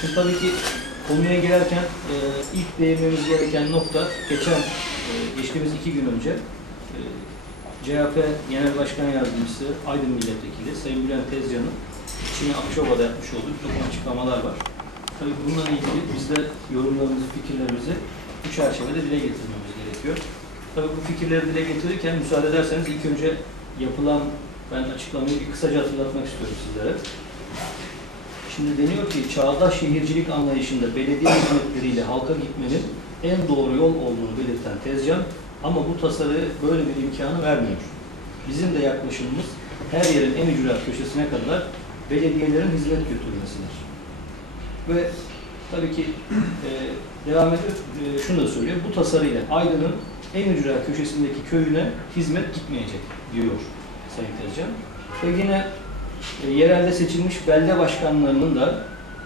Şimdi tabii ki konuya girerken e, ilk değinmemiz gereken nokta geçen e, geçtiğimiz iki gün önce e, CHP Genel Başkan Yardımcısı Aydın Milletvekili Sayın Bülent Tezcan'ın Çin'e Akçova'da yapmış olduğu takım açıklamalar var. Tabii bununla ilgili biz de yorumlarımızı, fikirlerimizi bu çerçevede dile getirmemiz gerekiyor. Tabii bu fikirleri dile getirirken müsaade ederseniz ilk önce yapılan ben açıklamayı bir kısaca hatırlatmak istiyorum sizlere. Şimdi deniyor ki çağdaş şehircilik anlayışında belediye hizmetleriyle halka gitmenin en doğru yol olduğunu belirten Tezcan ama bu tasarı böyle bir imkanı vermiyor. Bizim de yaklaşımımız her yerin en ücret köşesine kadar belediyelerin hizmet götürmesidir. Ve tabii ki e, devam ediyor, e, şunu da söylüyor, bu tasarıyla Aydın'ın en ücret köşesindeki köyüne hizmet gitmeyecek diyor Sayın Tezcan. Ve yine e, yerelde seçilmiş belde başkanlarının da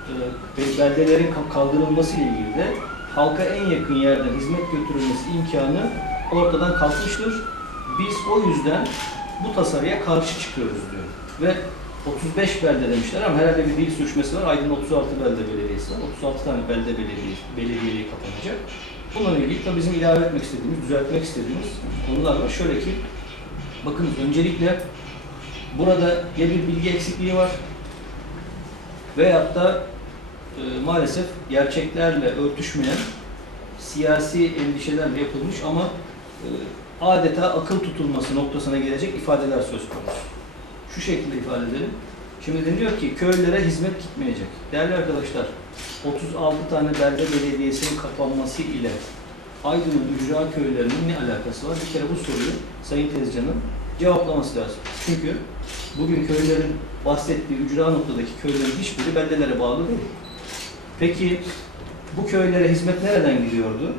e, beldelerin ka- kaldırılması ile ilgili de halka en yakın yerden hizmet götürülmesi imkanı ortadan kalkmıştır. Biz o yüzden bu tasarıya karşı çıkıyoruz diyor. Ve 35 belde demişler ama herhalde bir dil sürüşmesi var. Aydın 36 belde belediyesi var. 36 tane belde belediyesi, belediyeliği kapanacak. Bununla ilgili tabii bizim ilave etmek istediğimiz, düzeltmek istediğimiz konular var. Şöyle ki, bakın öncelikle burada ya bir bilgi eksikliği var veyahut da e, maalesef gerçeklerle örtüşmeyen siyasi endişelerle yapılmış ama e, adeta akıl tutulması noktasına gelecek ifadeler söz konusu. Şu şekilde ifade edelim. Şimdi deniyor ki köylere hizmet gitmeyecek. Değerli arkadaşlar, 36 tane belde belediyesinin kapanması ile Aydın'ın ücra köylerinin ne alakası var? Bir kere bu soruyu Sayın Tezcan'ın cevaplaması lazım. Çünkü bugün köylerin bahsettiği ücra noktadaki köylerin hiçbiri beldelere bağlı değil. Peki bu köylere hizmet nereden gidiyordu?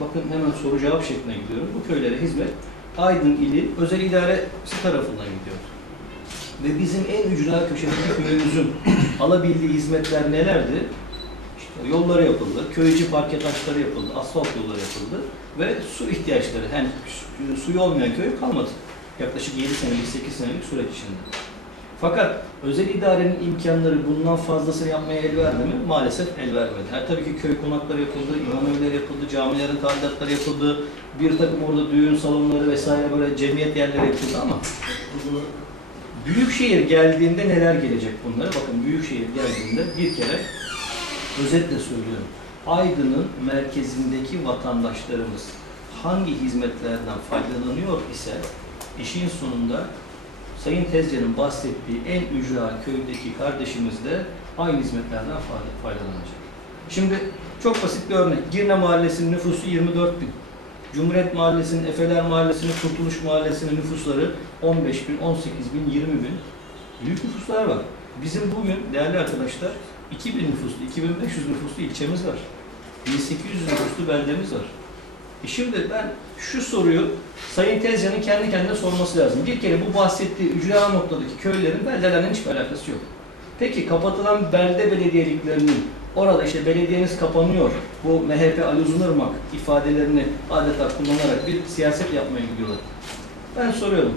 Bakın hemen soru cevap şekline gidiyorum. Bu köylere hizmet Aydın ili özel idaresi tarafından gidiyordu. Ve bizim en ücra köşedeki köyümüzün alabildiği hizmetler nelerdi? İşte yolları yapıldı, köy içi parke taşları yapıldı, asfalt yolları yapıldı ve su ihtiyaçları, yani su- suyu olmayan köy kalmadı. Yaklaşık 7 senelik, 8 senelik süreç içinde. Fakat özel idarenin imkanları bundan fazlasını yapmaya el verdi mi? Maalesef el vermedi. Ha, tabii ki köy konakları yapıldı, imam evleri yapıldı, camilerin tadilatları yapıldı, bir takım orada düğün salonları vesaire böyle cemiyet yerleri yapıldı ama Büyükşehir geldiğinde neler gelecek bunlara? Bakın Büyükşehir geldiğinde bir kere özetle söylüyorum. Aydın'ın merkezindeki vatandaşlarımız hangi hizmetlerden faydalanıyor ise işin sonunda Sayın Tezcan'ın bahsettiği en ücra köydeki kardeşimiz de aynı hizmetlerden fayda- faydalanacak. Şimdi çok basit bir örnek. Girne Mahallesi'nin nüfusu 24 bin. Cumhuriyet Mahallesi'nin, Efeler Mahallesi'nin, Kurtuluş Mahallesi'nin nüfusları 15 bin, 18 bin, 20 bin. Büyük nüfuslar var. Bizim bugün değerli arkadaşlar 2000 nüfuslu, 2500 nüfuslu ilçemiz var. 1800 nüfuslu beldemiz var. E şimdi ben şu soruyu Sayın Tezcan'ın kendi kendine sorması lazım. Bir kere bu bahsettiği ücra noktadaki köylerin beldelerle hiçbir alakası yok. Peki kapatılan belde belediyeliklerinin orada işte belediyeniz kapanıyor, bu MHP Ali Uzunırmak ifadelerini adeta kullanarak bir siyaset yapmaya gidiyorlar. Ben soruyorum.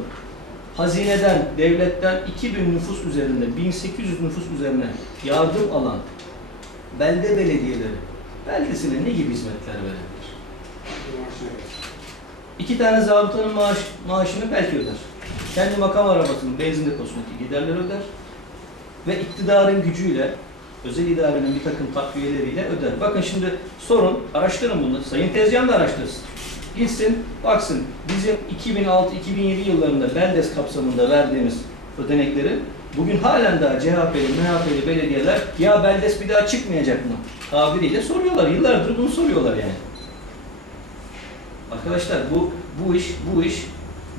Hazineden, devletten 2000 nüfus üzerinde, 1800 nüfus üzerine yardım alan belde belediyeleri beldesine ne gibi hizmetler verebilir? İki tane zabıtanın maaş, maaşını belki öder. Kendi makam arabasının benzin deposundaki giderleri öder. Ve iktidarın gücüyle, özel idarenin bir takım takviyeleriyle öder. Bakın şimdi sorun, araştırın bunu. Sayın Tezcan da araştırsın. Gitsin, baksın. Bizim 2006-2007 yıllarında Beldes kapsamında verdiğimiz ödenekleri bugün halen daha CHP'li, MHP'li belediyeler ya Beldes bir daha çıkmayacak mı? tabiriyle soruyorlar. Yıllardır bunu soruyorlar yani. Arkadaşlar bu bu iş bu iş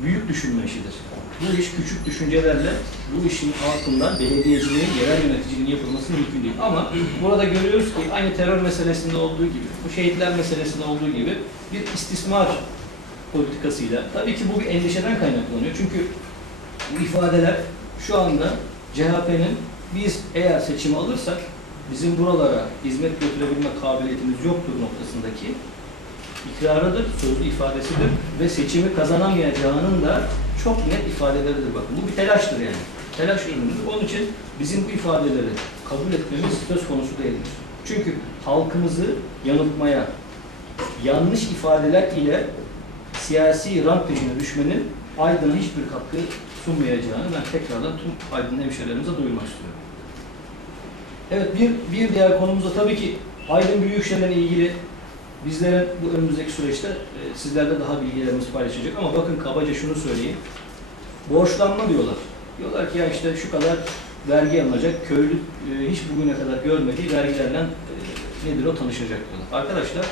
büyük düşünme işidir. Bu iş küçük düşüncelerle bu işin altından belediyeciliğin, yerel yöneticiliğin yapılması mümkün değil. Ama burada görüyoruz ki aynı terör meselesinde olduğu gibi, bu şehitler meselesinde olduğu gibi bir istismar politikasıyla, tabii ki bu bir endişeden kaynaklanıyor. Çünkü bu ifadeler şu anda CHP'nin biz eğer seçimi alırsak bizim buralara hizmet götürebilme kabiliyetimiz yoktur noktasındaki ikrarıdır, sözlü ifadesidir ve seçimi kazanamayacağının da çok net ifadeleridir bakın. Bu bir telaştır yani. Telaş ürünüdür. Onun için bizim bu ifadeleri kabul etmemiz söz konusu değildir. Çünkü halkımızı yanıltmaya, yanlış ifadeler ile siyasi rant peşine düşmenin Aydın'a hiçbir katkı sunmayacağını ben tekrardan tüm Aydın hemşehrilerimize duyurmak istiyorum. Evet bir, bir diğer konumuz da tabii ki Aydın Büyükşehir'le ilgili bizlerin bu önümüzdeki süreçte e, sizlerle daha bilgilerimiz paylaşacak ama bakın kabaca şunu söyleyeyim. Borçlanma diyorlar. Diyorlar ki ya işte şu kadar vergi alınacak, köylü e, hiç bugüne kadar görmediği vergilerle e, nedir o tanışacak diyorlar. Arkadaşlar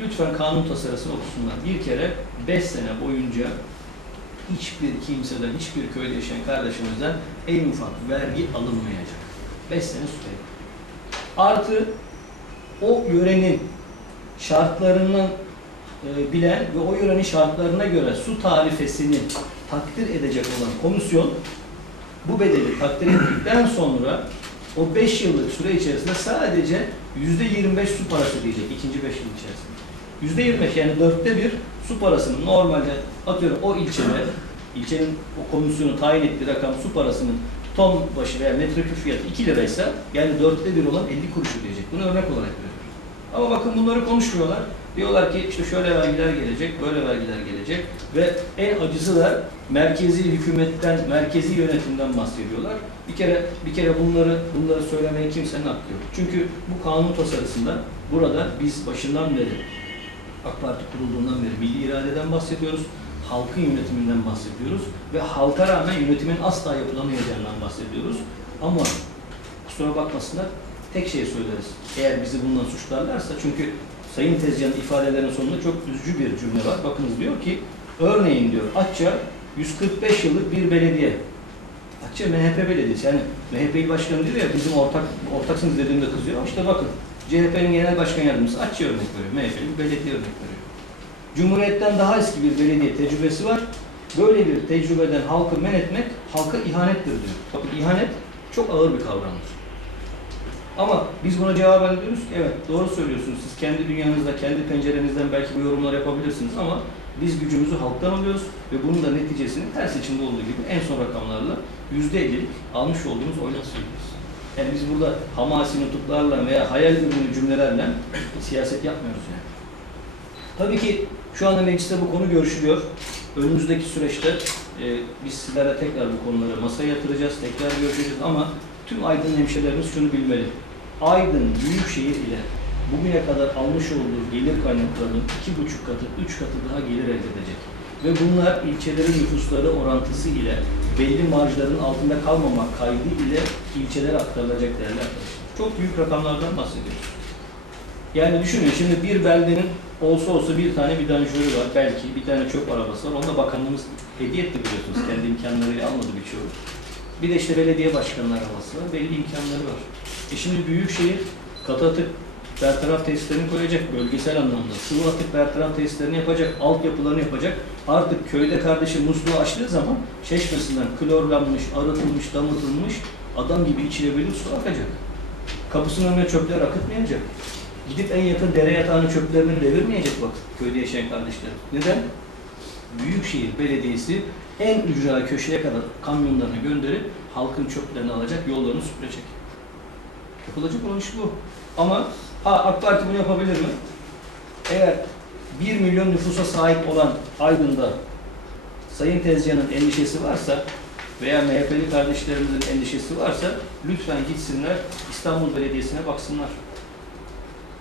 lütfen kanun tasarısını okusunlar. Bir kere 5 sene boyunca hiçbir kimseden, hiçbir köyde yaşayan kardeşimizden en ufak vergi alınmayacak. 5 sene süre. Artı o yörenin şartlarını e, bilen ve o yörenin şartlarına göre su tarifesini takdir edecek olan komisyon bu bedeli takdir ettikten sonra o 5 yıllık süre içerisinde sadece %25 su parası diyecek ikinci 5 yıl içerisinde. %25 yani dörtte bir su parasının normalde atıyorum o ilçede ilçenin o komisyonu tayin ettiği rakam su parasının ton başı veya metreküp fiyatı 2 liraysa yani dörtte bir olan 50 kuruş ödeyecek. Bunu örnek olarak veriyoruz. Ama bakın bunları konuşmuyorlar. Diyorlar ki işte şöyle vergiler gelecek, böyle vergiler gelecek ve en acısı da merkezi hükümetten, merkezi yönetimden bahsediyorlar. Bir kere bir kere bunları bunları söylemeye kimsenin hakkı yok. Çünkü bu kanun tasarısında burada biz başından beri AK Parti kurulduğundan beri milli iradeden bahsediyoruz. Halkın yönetiminden bahsediyoruz ve halka rağmen yönetimin asla yapılamayacağından bahsediyoruz. Ama kusura bakmasınlar tek şey söyleriz. Eğer bizi bundan suçlarlarsa çünkü Sayın Tezcan'ın ifadelerinin sonunda çok üzücü bir cümle var. Bakınız diyor ki örneğin diyor Atça 145 yıllık bir belediye. Atça MHP belediyesi. Yani MHP il başkanı diyor ya bizim ortak ortaksınız dediğimde kızıyor. İşte bakın CHP'nin genel başkan yardımcısı Atça örnek veriyor. MHP'nin belediye örnek veriyor. Cumhuriyet'ten daha eski bir belediye tecrübesi var. Böyle bir tecrübeden halkı men etmek halka ihanettir diyor. Bakın ihanet çok ağır bir kavramdır. Ama biz buna cevaben diyoruz ki evet doğru söylüyorsunuz. Siz kendi dünyanızda, kendi pencerenizden belki bu yorumlar yapabilirsiniz ama biz gücümüzü halktan alıyoruz ve bunun da neticesini her seçimde olduğu gibi en son rakamlarla yüzde ellilik almış olduğumuz oyla söylüyoruz. Yani biz burada hamasi nutuklarla veya hayal ürünü cümlelerle siyaset yapmıyoruz yani. Tabii ki şu anda mecliste bu konu görüşülüyor. Önümüzdeki süreçte e, biz sizlerle tekrar bu konuları masaya yatıracağız, tekrar görüşeceğiz ama tüm Aydın hemşehrilerimiz şunu bilmeli. Aydın Büyükşehir ile bugüne kadar almış olduğu gelir kaynaklarının iki buçuk katı, üç katı daha gelir elde edecek. Ve bunlar ilçelerin nüfusları orantısı ile belli marjların altında kalmamak kaydı ile ilçelere aktarılacak değerli arkadaşlar. Çok büyük rakamlardan bahsediyoruz. Yani düşünün şimdi bir beldenin olsa olsa bir tane vidanjörü var belki, bir tane çöp arabası var. Onu da bakanlığımız hediye etti biliyorsunuz. Kendi imkanlarıyla almadı birçoğu. Bir de işte belediye başkanları arabası var. Belli imkanları var. E şimdi Büyükşehir katı atık bertaraf tesislerini koyacak bölgesel anlamda. Sıvı atık bertaraf tesislerini yapacak, altyapılarını yapacak. Artık köyde kardeşi musluğu açtığı zaman çeşmesinden klorlanmış, arıtılmış, damıtılmış adam gibi içilebilir su akacak. Kapısının önüne çöpler akıtmayacak. Gidip en yakın dere yatağının çöplerini devirmeyecek bak köyde yaşayan kardeşler. Neden? Büyükşehir Belediyesi en ücra köşeye kadar kamyonlarını gönderip halkın çöplerini alacak, yollarını süpürecek. Yapılacak olan iş bu. Ama ha AK Parti bunu yapabilir mi? Eğer 1 milyon nüfusa sahip olan Aydın'da Sayın Tezcan'ın endişesi varsa veya MHP'li kardeşlerimizin endişesi varsa lütfen gitsinler İstanbul Belediyesi'ne baksınlar.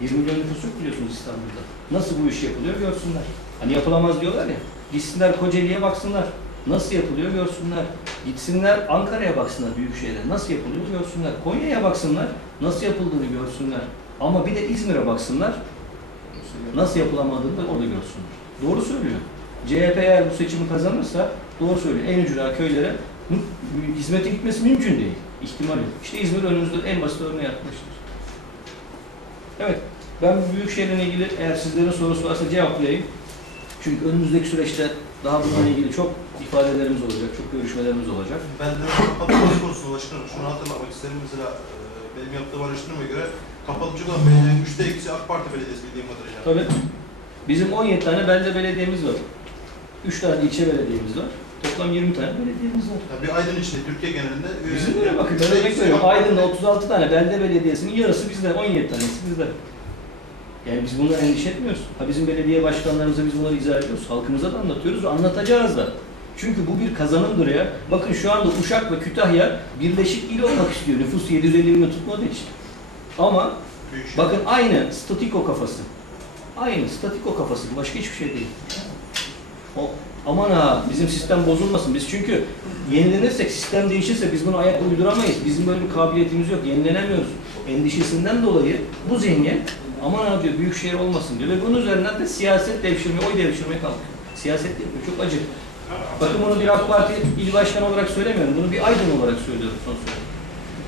20 milyon nüfus yok biliyorsunuz İstanbul'da. Nasıl bu iş yapılıyor görsünler. Hani yapılamaz diyorlar ya. Gitsinler Kocaeli'ye baksınlar. Nasıl yapılıyor görsünler. Gitsinler Ankara'ya baksınlar Büyükşehir'e. Nasıl yapılıyor görsünler. Konya'ya baksınlar. Nasıl yapıldığını görsünler. Ama bir de İzmir'e baksınlar. Nasıl yapılamadığını da orada görsünler. Doğru söylüyor. CHP eğer bu seçimi kazanırsa doğru söylüyor. En ücra köylere hizmetin gitmesi mümkün değil. İhtimal yok. İşte İzmir önümüzde en basit örneği yaklaştır. Evet. Ben Büyükşehir'le ilgili eğer sizlerin sorusu varsa cevaplayayım. Çünkü önümüzdeki süreçte daha bununla ilgili çok ifadelerimiz olacak, çok görüşmelerimiz olacak. Ben de kapatılması konusunda başkanım şunu hatırlatmak isterim. Mesela e, benim yaptığım araştırmaya göre Kapalıcık olan belediyenin üçte ikisi AK Parti belediyesi bildiğim kadarıyla. Tabii. Bizim 17 tane belde belediyemiz var. 3 tane ilçe belediyemiz var. Toplam 20 tane belediyemiz var. Bir Aydın içinde, Türkiye genelinde e, Bizim öyle bakın ben örnek veriyorum. Aydın'da Parti. 36 tane belde belediyesinin yarısı bizde, 17 tanesi bizde. Yani biz bundan endişe etmiyoruz. Ha bizim belediye başkanlarımıza biz bunları izah ediyoruz. Halkımıza da anlatıyoruz ve anlatacağız da. Çünkü bu bir kazanımdır ya. Bakın şu anda Uşak ve Kütahya birleşik il olmak istiyor. Nüfus 750 bin tutmadığı için. Ama bakın aynı statiko kafası. Aynı statiko kafası. Başka hiçbir şey değil. O, aman ha bizim sistem bozulmasın. Biz çünkü yenilenirsek, sistem değişirse biz bunu ayak uyduramayız. Bizim böyle bir kabiliyetimiz yok. Yenilenemiyoruz. Endişesinden dolayı bu zihniyet aman ha diyor büyük şehir olmasın diyor. Ve bunun üzerinden de siyaset devşirmeye, oy devşirmeye kalkıyor. Siyaset yapıyor. Çok acı. Bakın bunu bir AK Parti il başkanı olarak söylemiyorum. Bunu bir Aydın olarak söylüyorum son söylediğim.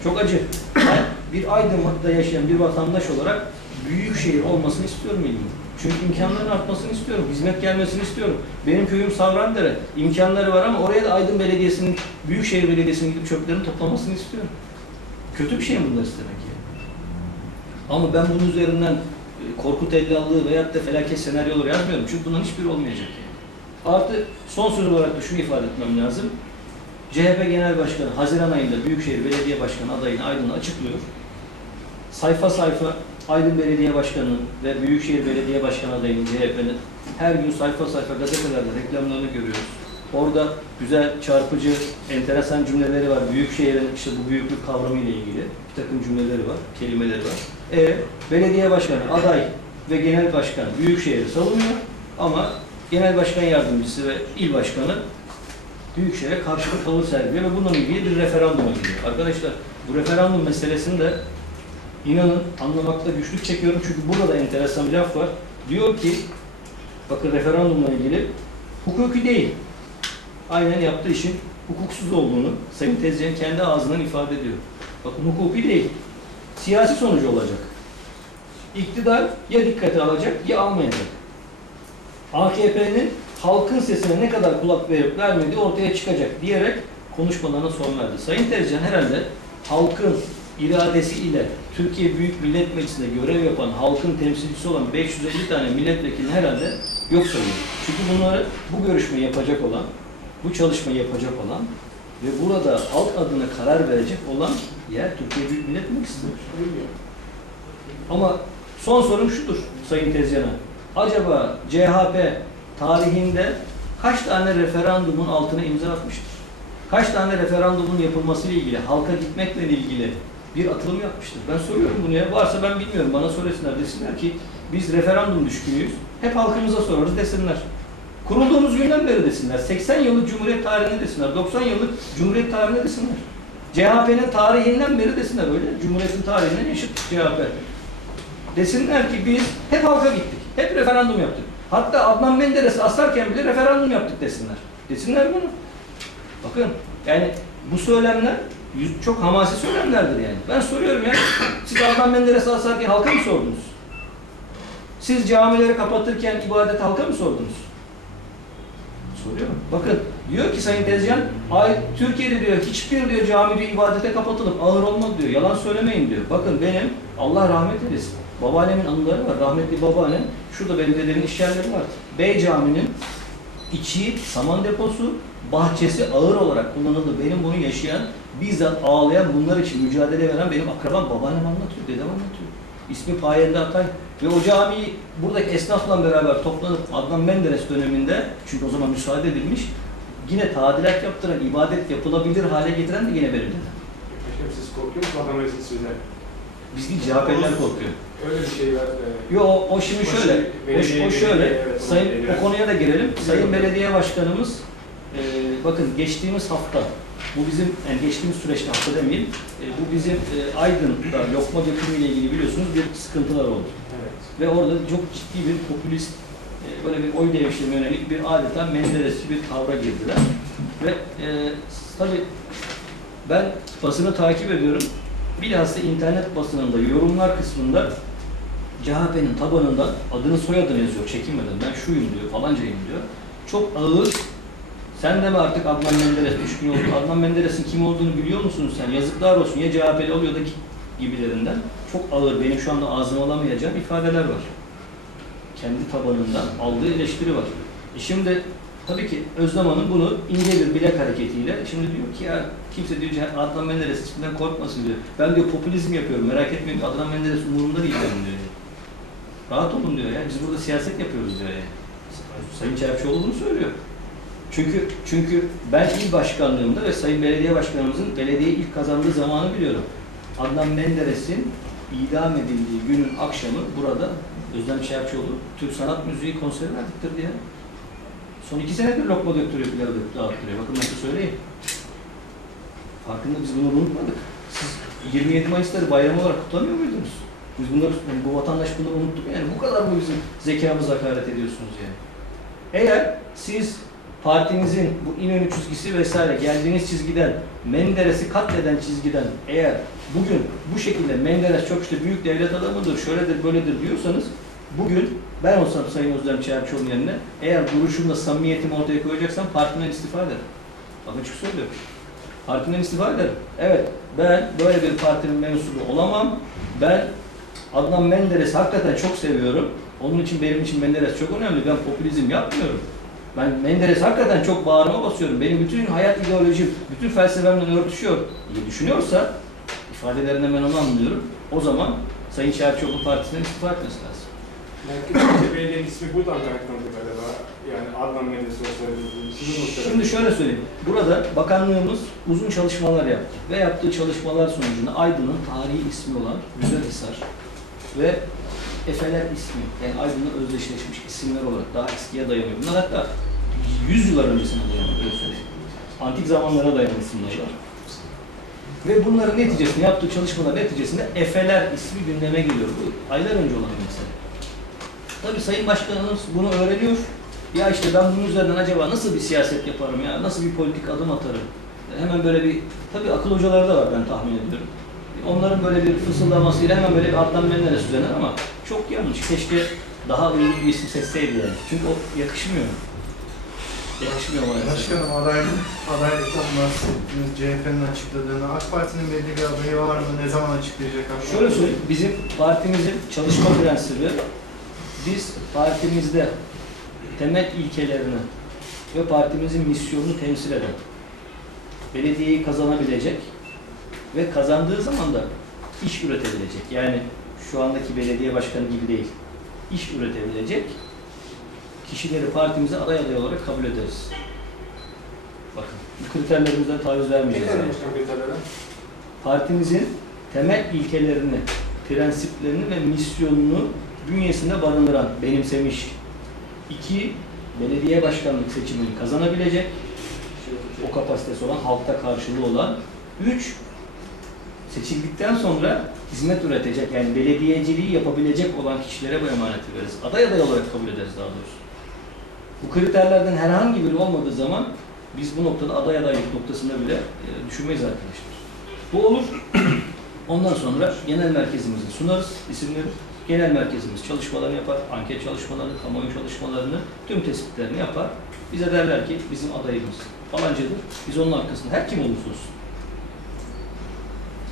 Çok acı. Ben bir Aydın'da yaşayan bir vatandaş olarak büyük şehir olmasını istiyorum ilimin. Çünkü imkanların artmasını istiyorum, hizmet gelmesini istiyorum. Benim köyüm Savrandere, imkanları var ama oraya da Aydın Belediyesi'nin, Büyükşehir Belediyesi'nin gidip çöplerini toplamasını istiyorum. Kötü bir şey mi bunlar istemek yani? Ama ben bunun üzerinden e, korku tellallığı veyahut da felaket senaryoları yazmıyorum. Çünkü bunların hiçbiri olmayacak yani. Artı son söz olarak da şunu ifade etmem lazım. CHP Genel Başkanı Haziran ayında Büyükşehir Belediye Başkanı adayını Aydın'a açıklıyor. Sayfa sayfa Aydın Belediye Başkanı ve Büyükşehir Belediye Başkanı adayının CHP'nin her gün sayfa sayfa gazetelerde reklamlarını görüyoruz. Orada güzel, çarpıcı, enteresan cümleleri var. Büyükşehir'in işte bu büyüklük kavramı ile ilgili bir takım cümleleri var, kelimeleri var. E, belediye başkanı, aday ve genel başkan Büyükşehir'i savunuyor ama genel başkan yardımcısı ve il başkanı Büyükşehir'e karşı tavır sergiliyor ve bununla ilgili bir referanduma gidiyor. Arkadaşlar bu referandum meselesini de inanın anlamakta güçlük çekiyorum çünkü burada da enteresan bir laf var. Diyor ki, bakın referandumla ilgili hukuki değil. Aynen yaptığı işin hukuksuz olduğunu Sayın Tezcan kendi ağzından ifade ediyor. Bakın hukuki değil. Siyasi sonucu olacak. İktidar ya dikkate alacak ya almayacak. AKP'nin halkın sesine ne kadar kulak verip vermediği ortaya çıkacak diyerek konuşmalarına son verdi. Sayın Tezcan herhalde halkın iradesi ile Türkiye Büyük Millet Meclisi'nde görev yapan, halkın temsilcisi olan 550 tane milletvekilini herhalde yok sayıyor. Çünkü bunları bu görüşmeyi yapacak olan, bu çalışmayı yapacak olan ve burada halk adına karar verecek olan yer Türkiye Büyük Millet Meclisi'dir. Ama son sorum şudur Sayın Tezcan'a. Acaba CHP tarihinde kaç tane referandumun altına imza atmıştır? Kaç tane referandumun yapılmasıyla ilgili, halka gitmekle ilgili bir atılım yapmıştır? Ben soruyorum bunu ya. Varsa ben bilmiyorum. Bana söylesinler. Desinler ki biz referandum düşkünüyüz. Hep halkımıza sorarız desinler. Kurulduğumuz günden beri desinler. 80 yıllık Cumhuriyet tarihinde desinler. 90 yıllık Cumhuriyet tarihinde desinler. CHP'nin tarihinden beri desinler öyle. Cumhuriyetin tarihinden eşit CHP. Desinler ki biz hep halka gittik. Hep referandum yaptık. Hatta Adnan Menderes'i asarken bile referandum yaptık desinler. Desinler bunu. Bakın yani bu söylemler çok hamasi söylemlerdir yani. Ben soruyorum ya. Siz Adnan Menderes'i asarken halka mı sordunuz? Siz camileri kapatırken ibadet halka mı sordunuz? Soruyorum. Bakın diyor ki Sayın Tezcan, ay Türkiye'de diyor hiçbir diyor cami diyor ibadete kapatılıp ağır olmadı diyor. Yalan söylemeyin diyor. Bakın benim Allah rahmet eylesin. Babaannemin anıları var. Rahmetli babaannem. Şurada benim dedemin iş yerleri var. Bey Camii'nin içi saman deposu, bahçesi ağır olarak kullanıldı. Benim bunu yaşayan, bizzat ağlayan, bunlar için mücadele veren benim akrabam babaannem anlatıyor, dedem anlatıyor. İsmi Payende Atay. Ve o camiyi buradaki esnafla beraber toplanıp Adnan Menderes döneminde, çünkü o zaman müsaade edilmiş, yine tadilat yaptıran, ibadet yapılabilir hale getiren de yine benim dedem. Başkanım siz korkuyor musunuz meclisi sözüne? Biz değil, CHP'liler korkuyor. Öyle bir şey var. Yo o, şimdi şöyle, belediye, o, o şöyle, belediye, evet, sayın, belediye. o konuya da girelim. Sayın. Belediye Başkanımız, e, bakın geçtiğimiz hafta, bu bizim, yani geçtiğimiz süreçte hafta demeyeyim, e, bu bizim e, Aydın'da lokma dökümü ile ilgili biliyorsunuz bir sıkıntılar oldu. Evet. Ve orada çok ciddi bir popülist, e, böyle bir oy devşirme yönelik bir adeta menderesçi bir kavra girdiler. Ve e, tabii ben basını takip ediyorum. Bilhassa internet basınında, yorumlar kısmında CHP'nin tabanından adını soyadını yazıyor çekinmeden. Ben şuyum diyor, falancayım diyor. Çok ağır. Sen de mi artık Adnan Menderes düşkün oldun? Adnan Menderes'in kim olduğunu biliyor musun sen? Yazıklar olsun. Ya CHP'li oluyor da gibilerinden. Çok ağır, benim şu anda ağzıma alamayacağım ifadeler var. Kendi tabanından aldığı eleştiri var. E şimdi Tabii ki Özlem Hanım bunu ince bir bilek hareketiyle şimdi diyor ki ya kimse diyor "Cih- Adnan Menderes isminden korkmasın diyor. Ben diyor popülizm yapıyorum merak etmeyin Adnan Menderes umurumda değil benim diyor. Rahat olun diyor ya biz burada siyaset yapıyoruz diyor ya. Sayın Çerçioğlu bunu söylüyor. Çünkü çünkü ben il başkanlığımda ve Sayın Belediye Başkanımızın belediye ilk kazandığı zamanı biliyorum. Adnan Menderes'in idam edildiği günün akşamı burada Özlem Çerçioğlu Türk Sanat Müziği konseri verdiktir diye. Son iki senedir lokma döktürüyor, döktü, dağıttırıyor. Bakın nasıl söyleyeyim. Farkında biz bunu unutmadık. Siz 27 Mayıs'ları bayram olarak kutlamıyor muydunuz? Biz bunları, yani bu vatandaş bunları unuttuk yani. Bu kadar mı bizim zekamıza hakaret ediyorsunuz yani? Eğer siz partinizin bu İnönü çizgisi vesaire geldiğiniz çizgiden, Menderes'i katleden çizgiden eğer bugün bu şekilde Menderes çok işte büyük devlet adamıdır, şöyledir, böyledir diyorsanız bugün ben olsam Sayın Özlem Çerçoğlu'nun yerine eğer duruşumla samimiyetimi ortaya koyacaksam partimden istifa ederim. Bak açık söylüyorum. Partimden istifa ederim. Evet, ben böyle bir partinin mensubu olamam. Ben Adnan Menderes'i hakikaten çok seviyorum. Onun için benim için Menderes çok önemli. Ben popülizm yapmıyorum. Ben Menderes hakikaten çok bağrıma basıyorum. Benim bütün hayat ideolojim, bütün felsefemle örtüşüyor diye düşünüyorsa ifadelerinden ben onu anlıyorum. O zaman Sayın Çerçoğlu Partisi'nden istifa etmesi lazım. Belki ismi buradan kaynaklandı galiba. Yani Adnan olsaydı. Şimdi şöyle söyleyeyim. Burada bakanlığımız uzun çalışmalar yaptı. Ve yaptığı çalışmalar sonucunda Aydın'ın tarihi ismi olan Güzelhisar ve Efeler ismi, yani Aydın'la özdeşleşmiş isimler olarak daha eskiye dayanıyor. Bunlar hatta 100 yıllar öncesine dayanıyor, öyle söyleyeyim. Antik zamanlara dayanan isimler var. Ve bunların neticesinde, yaptığı çalışmalar neticesinde Efeler ismi gündeme geliyor. Bu aylar önce olan bir mesele. Tabii Sayın Başkanımız bunu öğreniyor. Ya işte ben bunun üzerinden acaba nasıl bir siyaset yaparım ya, nasıl bir politik adım atarım? Hemen böyle bir, tabii akıl hocaları da var ben tahmin ediyorum. Onların böyle bir fısıldamasıyla hemen böyle bir Adnan Menderes üzerine ama çok yanlış. Keşke daha uygun bir isim seçseydi yani. Çünkü o yakışmıyor. Yakışmıyor maalesef. Başkanım adaylık, adaylıktan bahsettiniz. CHP'nin açıkladığını. AK Parti'nin belli bir adayı var mı? Ne zaman açıklayacak? AK Şöyle söyleyeyim, bizim partimizin çalışma prensibi, biz partimizde temel ilkelerini ve partimizin misyonunu temsil eden, belediyeyi kazanabilecek ve kazandığı zaman da iş üretebilecek. Yani şu andaki belediye başkanı gibi değil, iş üretebilecek kişileri partimize aday aday olarak kabul ederiz. Bakın, bu kriterlerimizden taviz vermeyeceğiz. Yani partimizin temel ilkelerini, prensiplerini ve misyonunu bünyesinde barındıran, benimsemiş. İki, belediye başkanlık seçimini kazanabilecek, o kapasitesi olan, halkta karşılığı olan. Üç, seçildikten sonra hizmet üretecek, yani belediyeciliği yapabilecek olan kişilere bu emaneti veririz. Aday aday olarak kabul ederiz daha doğrusu. Bu kriterlerden herhangi biri olmadığı zaman biz bu noktada aday adaylık noktasında bile e, düşünmeyiz arkadaşlar. Bu olur. Ondan sonra genel merkezimizi sunarız isimleri. Genel merkezimiz çalışmalarını yapar, anket çalışmalarını, kamuoyu çalışmalarını, tüm tespitlerini yapar. Bize derler ki bizim adayımız falancıdır. Biz onun arkasında her kim olursa olsun.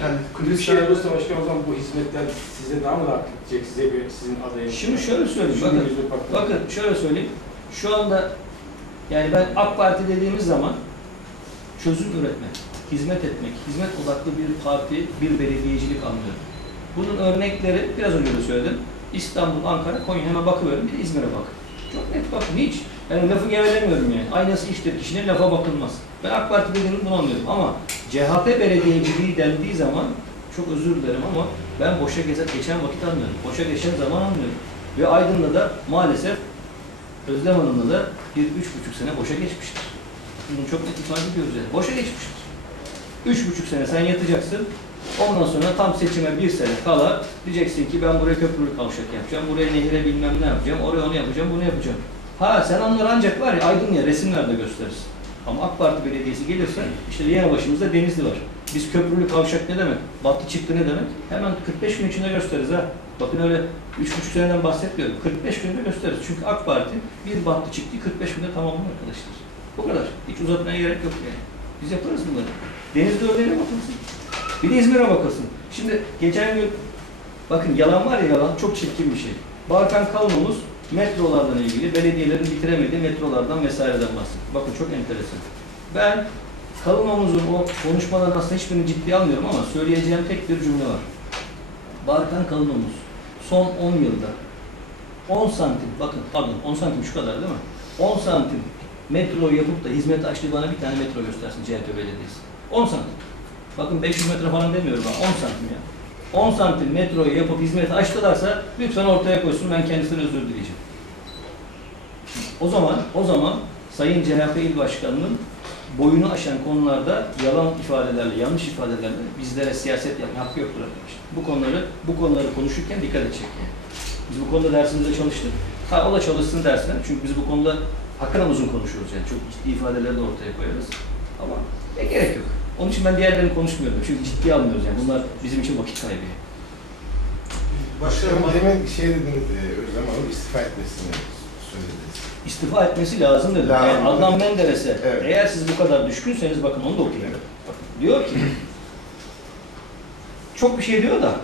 Yani Kılıç Kılıçdaroğlu Şahin başkan o zaman bu hizmetler size daha mı rahat gidecek? Size bir sizin adayınız. Şimdi şöyle söyleyeyim, yüzü bakın. bakın şöyle söyleyeyim. Şu anda yani ben AK Parti dediğimiz zaman çözüm üretmek, hizmet etmek, hizmet odaklı bir parti, bir belediyecilik anlıyorum. Bunun örnekleri biraz önce de söyledim. İstanbul, Ankara, Konya hemen bakıyorum. Bir de İzmir'e bak. Çok net bakın hiç. Yani lafı gevelemiyorum yani. Aynası iştir kişinin lafa bakılmaz. Ben AK Parti dediğimi bunu anlıyorum ama CHP belediyeciliği dendiği zaman çok özür dilerim ama ben boşa geçen vakit anlıyorum. Boşa geçen zaman anlıyorum. Ve Aydın'da da maalesef Özlem Hanım'la da bir üç buçuk sene boşa geçmiştir. Bunu çok net ifade ediyoruz yani. Boşa geçmiştir. Üç buçuk sene sen yatacaksın. Ondan sonra tam seçime bir sene kala diyeceksin ki ben buraya köprülü kavşak yapacağım, buraya nehire bilmem ne yapacağım, oraya onu yapacağım, bunu yapacağım. Ha sen onları ancak var ya Aydın ya resimlerde gösterirsin. Ama AK Parti belediyesi gelirse işte yanı başımızda Denizli var. Biz köprülü kavşak ne demek? Battı çıktı ne demek? Hemen 45 gün içinde gösteririz ha. Bakın öyle 3,5 seneden bahsetmiyorum. 45 günde gösteririz. Çünkü AK Parti bir battı çıktı 45 günde tamamlıyor arkadaşlar. Bu kadar. Hiç uzatmaya gerek yok yani. Biz yaparız bunları. Denizli örneğine bakılsın. Bir de İzmir'e bakılsın. Şimdi geçen gün bakın yalan var ya yalan çok çirkin bir şey. Barkan Kalmamız metrolardan ilgili belediyelerin bitiremediği metrolardan vesaireden bahsediyor. Bakın çok enteresan. Ben kalın omuzun o konuşmaların aslında hiçbirini ciddiye almıyorum ama söyleyeceğim tek bir cümle var. Barkan kalın omuz. Son 10 yılda 10 santim, bakın pardon 10 santim şu kadar değil mi? 10 santim metro yapıp da hizmet açtığı bana bir tane metro göstersin CHP Belediyesi. 10 santim. Bakın 500 metre falan demiyorum ben 10 santim ya. 10 santim metroyu yapıp hizmeti açtılarsa lütfen ortaya koysun ben kendisine özür dileyeceğim. O zaman o zaman Sayın CHP İl Başkanı'nın boyunu aşan konularda yalan ifadelerle, yanlış ifadelerle bizlere siyaset yapma hakkı yoktur arkadaşlar. Bu konuları bu konuları konuşurken dikkat edecek. Biz bu konuda dersimizde çalıştık. Ha o da çalışsın dersine. Çünkü biz bu konuda hakikaten uzun konuşuyoruz yani. Çok ciddi ifadeleri de ortaya koyarız. Ama e, gerek yok. Onun için ben diğerlerini konuşmuyorum. Çünkü ciddiye almıyoruz yani. Bunlar bizim için vakit kaybı. Başkanım, demin şey dediniz, e, Özlem Hanım istifa etmesini söylediniz. İstifa etmesi lazım dedi. Lazım. Yani Adnan Menderes'e Evet. eğer siz bu kadar düşkünseniz bakın onu da okuyun. Bakın, diyor ki çok bir şey diyor da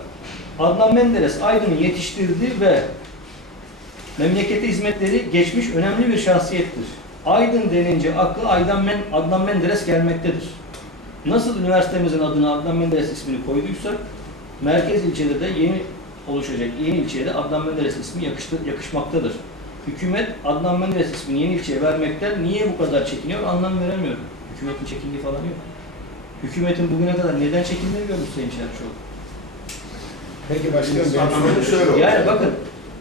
Adnan Menderes Aydın'ı yetiştirdi ve memlekete hizmetleri geçmiş önemli bir şahsiyettir. Aydın denince aklı Aydan Men, Adnan Menderes gelmektedir. Nasıl üniversitemizin adına Adnan Menderes ismini koyduysak merkez ilçede de yeni oluşacak yeni ilçeye de Adnan Menderes ismi yakıştı, yakışmaktadır. Hükümet Adnan Menderes ismini yeni ilçeye vermekten niye bu kadar çekiniyor anlam veremiyorum. Hükümetin çekindiği falan yok. Hükümetin bugüne kadar neden çekindiğini görmüş Sayın Çerçoğlu. Peki başkanım benim sorum şöyle oldu. Yani bakın,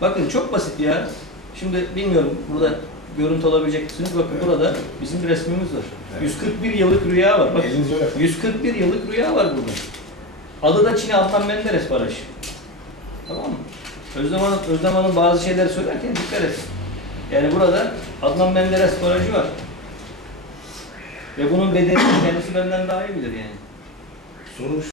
bakın çok basit ya. Şimdi bilmiyorum burada görüntü alabilecek misiniz? Bakın Evet. burada bizim bir resmimiz var. Evet. 141 yıllık rüya var. Bakın Elinizi öyle 141 yıllık rüya var burada. Adı da Çin'e Adnan Menderes Barajı. Tamam mı? Özlem Hanım, Özlem Hanım bazı şeyleri söylerken dikkat et. Yani burada Adnan Menderes Barajı var. Ve bunun bedelini kendisi benden daha iyi bilir yani. Sorum